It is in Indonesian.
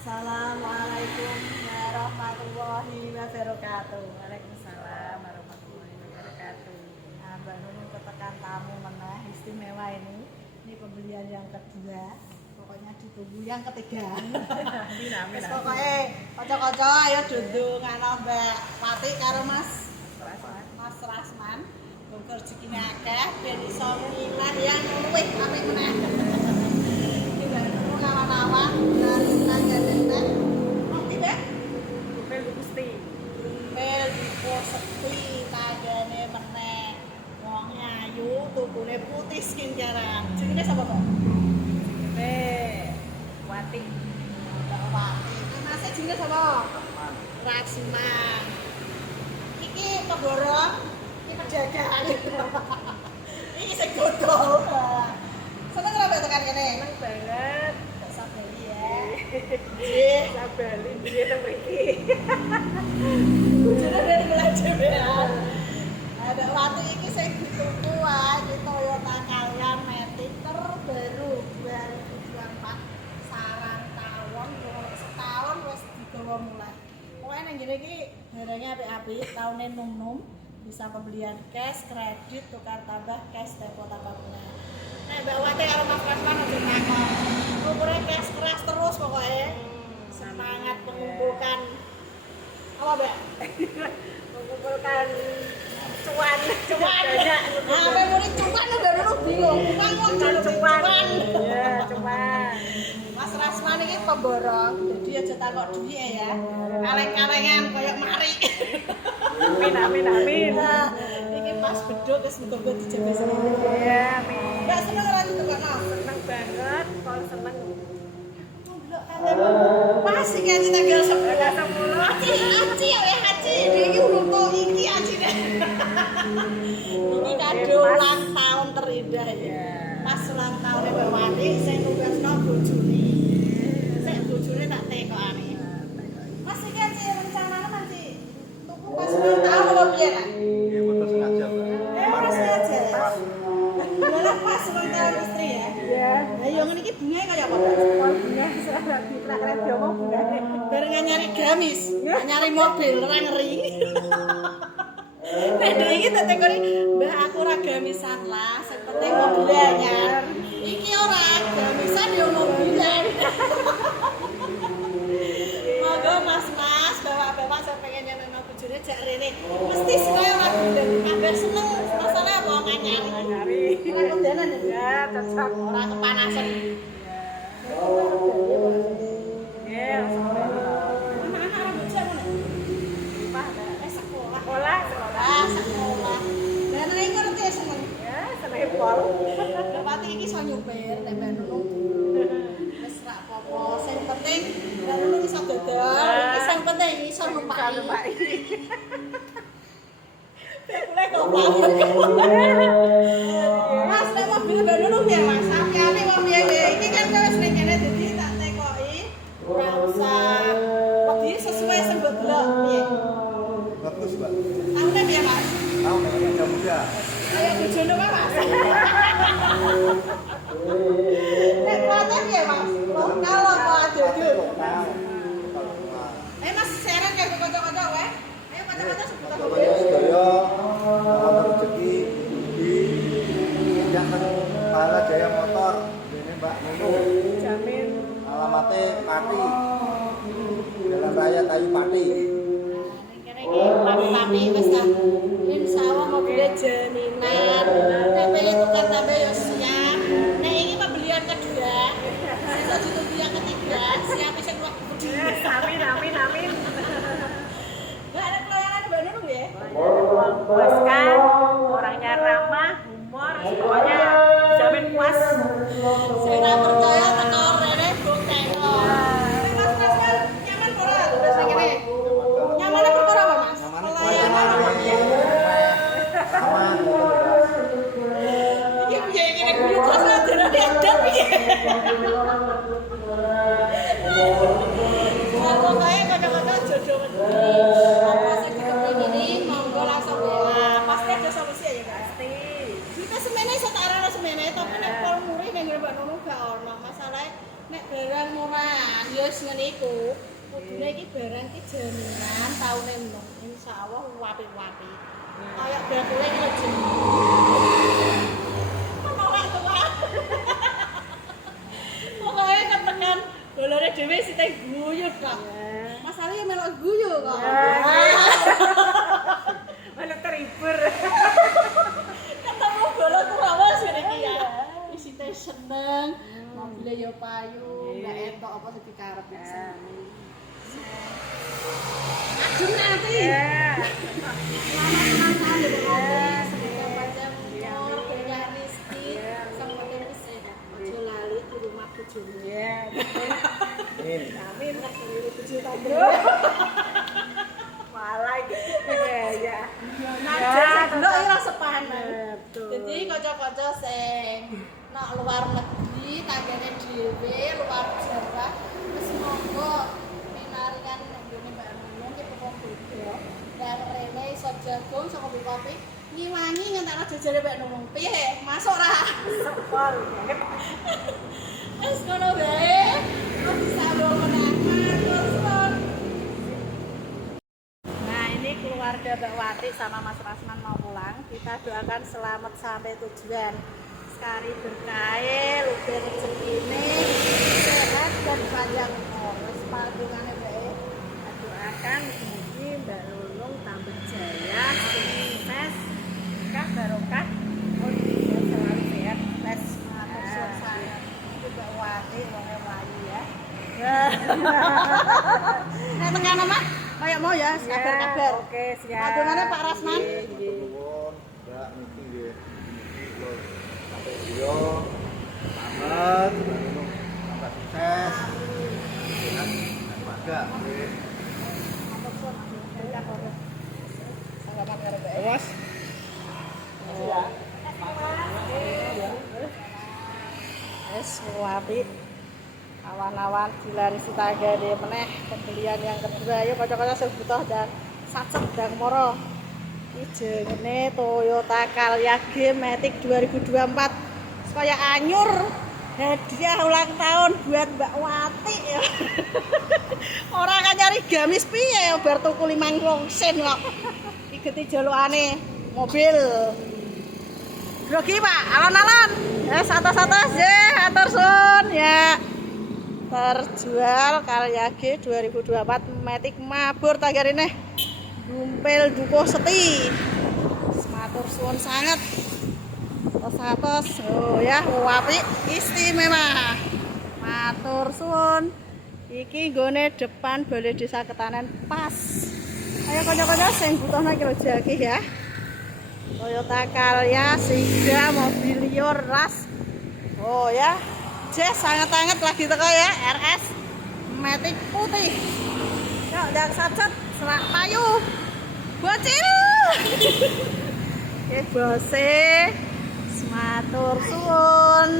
Assalamualaikum warahmatullahi wabarakatuh. Waalaikumsalam warahmatullahi wabarakatuh. Nah, Mbak Nunung ketekan tamu meneh istimewa ini. Ini pembelian yang kedua. Pokoknya ditunggu yang ketiga. Amin amin. Pokoknya kocok-kocok ayo duduk ana Mbak Pati karo Mas Rasman. Muga rezekine akeh ben iso milih yang luwih apik meneh. Iki Mbak Nunung kawan-kawan dan tanggane oke Mbak. Kupel Gusti. Kupel Gusti tanggane meneh. Wong ayu tukune putih skincare. Jenenge sapa, Pak? Wati. Mbak Wati. Mas jenenge sapa? Rasman. Iki pegorong, iki penjagaan. Iki sing godol. Seneng ora Mbak tekan kene? Seneng banget. Tak sabari ya. Nggih, Sabali piye to mriki. bojone dari belajar. Ada Wati iki sing ditunggu wae Toyota Calyan Matic terbaru 2024 sarang tawon setahun wis digawa mulai. Pokoknya nang ngene iki barangnya apik-apik, taune num-num, bisa pembelian cash, kredit, tukar tambah cash, tempo tambah bunga. Nah, Mbak Wati karo Mas Rasman aja takon. Umure cash keras terus pokoknya. Semangat mengumpulkan apa, Mbak? Mengumpulkan cuan Banyak. Nah, sampai mulai cuan udah dulu bingung. Cuan. Iya, cuan. Mas Rasman ini pemborong, jadi aja takut duit ya. Kaleng-kalengan kayak mari. Amin amin amin. Nah, ini pas beduk wis muga-muga dijaga sama. Iya, amin. Enggak seneng ora ditukokno. Seneng banget, kalau seneng. Pas iki aja tanggal 10. Tanggal 10. Aci ya Aci. Iki urung to iki Aci. Ini kado ulang tahun terindah ya. Pas ulang tahun Mbak Wati sing nugasno bojone. Sik bojone tak tekokane. Mas iki Aci rencanane nanti tuku pas ulang tahun apa piye ta? Iya, betul sengaja, Mbak. Ora sengaja. Pas. Malah pas ulang tahun istri ya. Iya. Lah yo ngene iki bunga kaya apa, Mbak? Bunga seragam di praktek diomong bungane. Bareng nyari gamis, nyari mobil, ora ngeri. Nek dhek iki tak tekoni, Mbak aku ora gamisan lah, sing penting mobil anyar. Iki ora gamisan yo mobilan. Monggo Mas, bapak-bapak sing pengen nyenengno bojone jak rene. Mesti kaya ora gelem, kabeh seneng. Masalah apa anyar. Nyari. Ora kondanan ya. Ya, cocok. Ora kepanasan. Iya, sampai Anak-anak ora bocah ngono. lupa. Sekolah. Sekolah. Sekolah. Dan nek ngerti ya seneng. Ya, seneng pol. Mbak Pati iki iso nyupir, nek Mbak Nunung wis ra apa-apa. Sing penting Mbak Nunung iso dodol, iki sing penting iso numpaki. Boleh kok Mas, nek mobil Mbak Nunung ya Mas, api-api wong piye-piye. Iki kan wis ning kene dadi tak tekoki. Ora usah wedi sesuai sing mbok delok piye. Bagus, Mbak. Taune piye Mas? Tahu nek muda muda. Kayak bojone Pak Mas. Nek kuate piye Mas? Lokal apa adodol? Ayo Mas, seret karo kanca-kanca wae. Ayo kanca-kanca sebutan mobil. Pokoknya sedaya dapat rezeki di jangan pahala jaya motor. Ini Mbak Nunung. Jamin. Alamatnya Pati. Jalan Raya Kayu Pati. Tapi wis ta. Insyaallah mobilnya jaminan. TP tukar tambah yo siap. Nek iki pembelian kedua, iso ditunggu yang ketiga, siap wis keluar gede. Amin amin amin. Enggak ada pelayanan Mbak Nunung ya? Puaskan, orangnya ramah, humor, semuanya jamin puas. Saya ora percaya teko rene buktekno. Mas Rasman nyaman ora tugas ning kene? Nyaman perkara apa Mas? Pelayanan apa piye? Aman. Iki piye ya wis ngene iku. Kudune iki barang iki jaminan taune enom. Insyaallah wapi-wapi. Kayak bakule iki lho jeneng. Menolak tuwa. Pokoknya ketekan bolore dhewe sithik guyub kok. Masalahnya melok guyu kok. Malah terhibur. Ketemu bola kurawas ngene iki ya. Isite seneng, mobilnya yo payu, enggak entok apa sing dikarep bisa. Adem nanti. Selamat ulang tahun ya. Semoga panjang umur, banyak rezeki, semoga sehat. Ojo lali di rumah bojomu. Ya, Amin. amin lah seluruh 7 tahun, Bro. Malah gitu ya. Nah, delok ya sepahaman. Betul. Jadi kanca-kanca sing nak luar negeri, tanggane dhewe, luar Jawa, wis monggo minaringan nggone Mbak Nunung ki pokok beda. Dan rene iso jagung saka kopi ngiwangi ngentekno jajare Mbak Nunung. Piye? Masuk ra? Sepol banget. Wis ngono bae. Kok bisa menang. Nah, ini keluarga Mbak Wati sama Mas Rasman mau pulang. Kita doakan selamat sampai tujuan. Sekali berkah, luber rezekine, sehat dan panjang umur. Wis padungane bae. Kita doakan mugi Mbak Nunung tambah jaya, sukses, berkah barokah. Dia selalu sehat. Les matur suwun sangat. Mbak Wati wonge wayu ya. Nek tekan omah kaya mau ya, kabar-kabar. Oke, siap. Padungane Pak Rasman. Nuwun, Mbak niki nggih. Sampai beliau selamat, Mbak Nunung tambah sukses. Sehat dan bangga. Nggih. Sanggapan karo Mbak. Mas. Ya. Wes apik. Awan-awan dilari sitagane meneh pembelian yang kedua. Ayo kanca-kanca sing butuh dan sacet dang moro. Iki jenenge Toyota Calya G Matic 2024. Kaya anyur. Hadiah ulang tahun buat Mbak Wati ya. Ora kan nyari gamis piye bar tuku 5 sen kok. Igeti jalukane mobil. Grogi Pak, alon-alon. Ya atas-atas ya, atur sun ya. Terjual Calya G 2024 Matic mabur tagarine. Dumpil dukuh seti. Matur suwun sangat. Tos-tos. Oh ya, apik istimewa. Matur suwun. Iki nggone depan Balai Desa Ketanen pas. Ayo kanca-kanca sing butuhna iki lho jaki ya. Toyota Calya Sigra mobil liur ras. Oh ya. Jess sangat-sangat lagi teko ya, RS Matic putih. Yuk, dan sacet serak payu. Bocil. Oke, bose. Matur suwun.